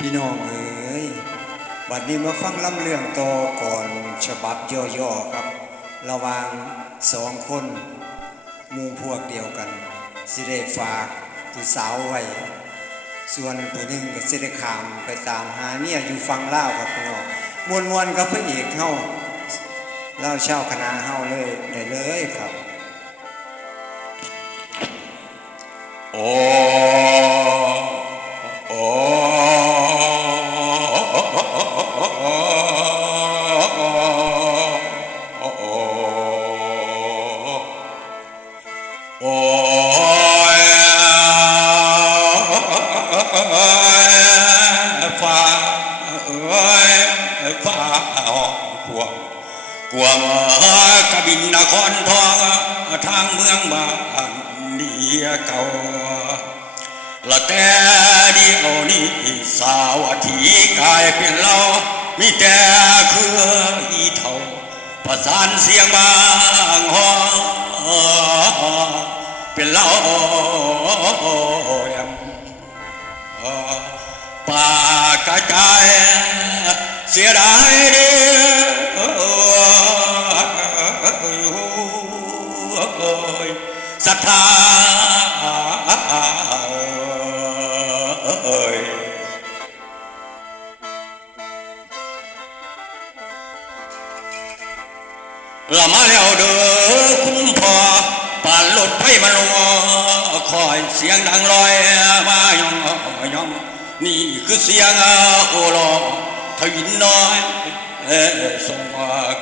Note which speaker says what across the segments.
Speaker 1: พี่น้องเอ๋ยบัดนี้มาฟังลำเรื่องต่อก่อนฉบับย่อๆครับ ระวางสองคนมูพวกเดียวกัน สิได้ฝากผู้สาวไว้ ส่วนผู้หนึ่งก็สิได้ขามไปตามหาเมียอยู่ฟังเล่าครับพี่น้องมวนมวนๆกับพระเอกเฮาเล่าเช่าคณะเฮาเลยได้เลยครับ
Speaker 2: โอ้ โอ้ยฟ้าเอ้ยฟ้าห้องควงกวางกบินนครทองทางเมืองบ้านเดียเก่าละแต่เดียวนี้สาวทีกลายเป็นเรามีแต่คืออีเท่า ประสานเสียงบางหอเป็นเรายำป่ากระจายเสียดายเดีศ ละมาแล้วเด้อคุณพ่อป่านรถไฟมาลงคอยเสียงดังลอยมายองยองนี่คือเสียงโอโลอทวินน้อยส่ง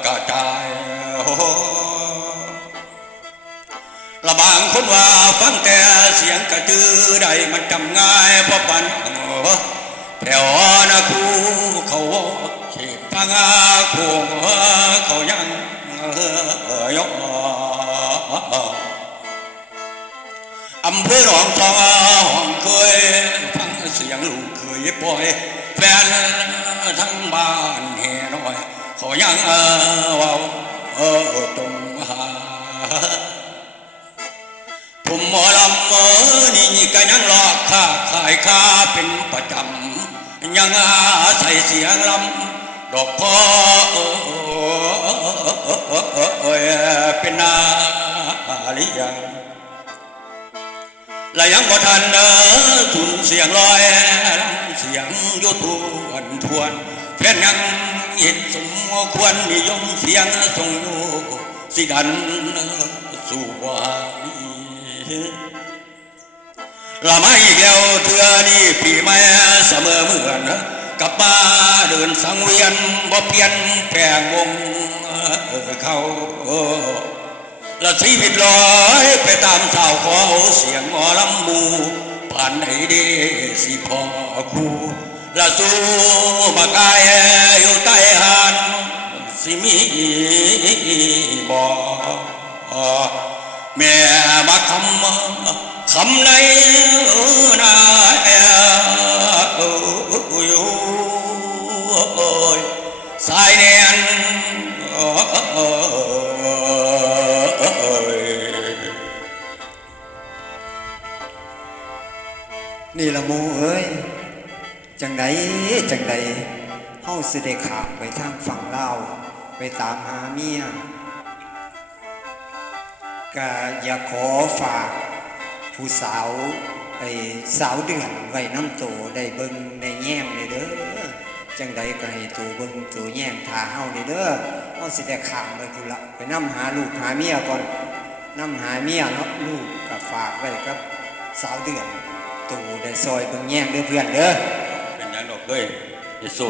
Speaker 2: กระจายโอ้ละบางคนว่าฟังแต่เสียงกระจือใดมันจำง่ายเพราะปันแถวนาคูเขาเขตพังอาคงเขายัง ยกอำเภอหนองทองหองเคยฟังเสียงลูกเคยปล่อยแฟนทั้งบ้านแห่น้อยขายังเออเว่าเออตรงหาผมหมอลำเออนี่ก็ยังรอค่าขายค่าเป็นประจำยังอาศัยเสียงลำดอกพ่อ เอ้ยป็นนาลิยังและยังบ่ทันเด้อทุนเสียงลอยเสียงยุทวนทวนแฟนยังเห็นสมควรนิยมเสียงทรงอยู่สิดันสู่วานีละไม่แก้วเทือนี้ปีใหม่เสมอเหมือนกับมาเดินสังเวียนบ่เปลี่ยนแปลงวง เขาละชีวิตลอยไปตามสาวขอเสียงหมอลำมูผ่านไหนเดสิพอครูละสู้มากายอยู่ใต้หานสิมีบ่แม่มาคำคำในนาแอ
Speaker 1: นี่ละหมูเอ้ย จังใดจังใดเฮาสิได้ขามไปทางฝั่งลาวไปตามหาเมียก็อยากขอฝากผู้สาวไอ้สาวเดือนไว้น้ำโตได้เบิ่งได้แย้มเลยเด้อจังใดก็ให้ตูเบิ่งตูแย้มทาเฮาเลยเด้อเฮาสิได้ขามไปพุ่นละไปนํหาลูกหาเมียก่อนนํหาเมียเนาะลูกก็ฝากไว้ครับสาวเดือน ตูได้ซอยเบิ่งแย้มเด้อเพื่อนเด้อ
Speaker 2: เป็นหยังดอกเอ้ยอย่าสู้